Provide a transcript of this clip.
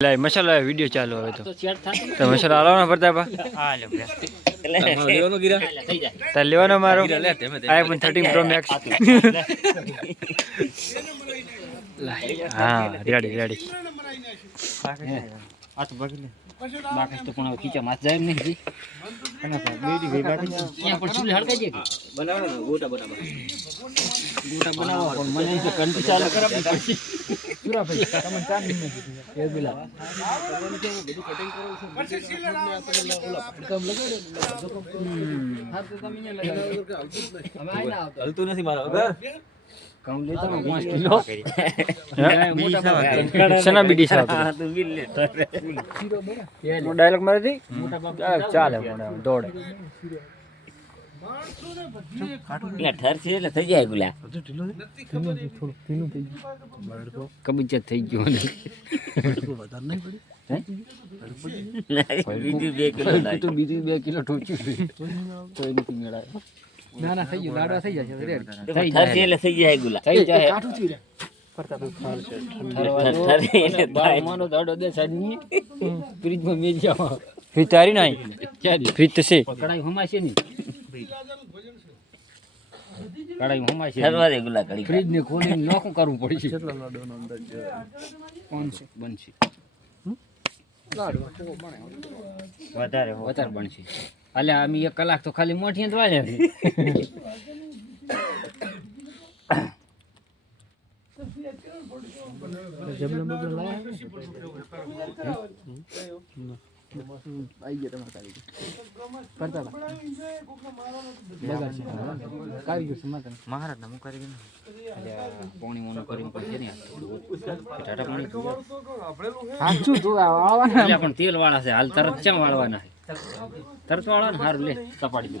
મસાલા video ચાલુ હવે તો મસાલા હાલવાનો પ્રતાપા તાર લેવાનો મારો iPhone 13 Pro Max હા રેડી આ તો બગલે બાકી તો પણ ખીચા માસ જાય નહીં જી અને બેડી ગઈ બાકી અહીંયા પણ ચૂલે હળગાઈ જાય બનાવવાનો ગોટા બનાવવા પણ મને જે કંટી ચાલુ કરાવી પછી પૂરા ભાઈ તમને ચાર મિનિટ એ બોલા બધું કટિંગ કરું છું પછી સીલે ઓલા કામ લગાડે હા તો તમે ને લગાડો હવે આઈ ના આવતો હલતું નથી મારો અગર કામ લેતા 5 કિલો સના બીડી સાવ તો બિલ લે નો ડાયલોગ મારે દી મોટા બાપ ચાલે દોડે એટલે ઠરશે એટલે થઈ જાય ગુલા થોડું ઢીલું થઈ ગયું કબજત થઈ ગયો ને વધારે નહીં પડી બીજું 2 કિલો ઠોચ્યું તો એ નથી મેળાય ના ના થઈ ગયું લાડવા થઈ જાય છે થઈ જાય એટલે થઈ જાય ગુલા થઈ જાય કાઠું થઈ જાય કરતા તો ખાલ છે ઠરવા બાર માનો દાડો દે સાની ફ્રીજ માં મેલ જાવ ફ્રીજ તારી નહીં ક્યાં ફ્રીજ તો છે કડાઈ હમાશે નહીં કડાઈ હમાશે ઠરવા દે ગુલા કડી ફ્રીજ ને ખોલીને નોખું કરવું પડશે કેટલા લાડવાનો અંદાજ છે 500 બનશે લાડવા તો બને વધારે બનશે અલે અમે 1 કલાક તો ખાલી મોઠી જ વાળે જબલા બબલા લાયા આઈ ગયા તમાર કારીગર કરતા બગાડ છે કારીગર છે મહારાજ ના કારીગર અલે પોણી મોનો કરીને પછી ને ટાટા પાણી હાચું તો વાળવાના એટલે પણ તેલ વાળા છે હાલ તરત ચમ વાળવાના છે તરત વાળા ને હારું લે તપાડી દે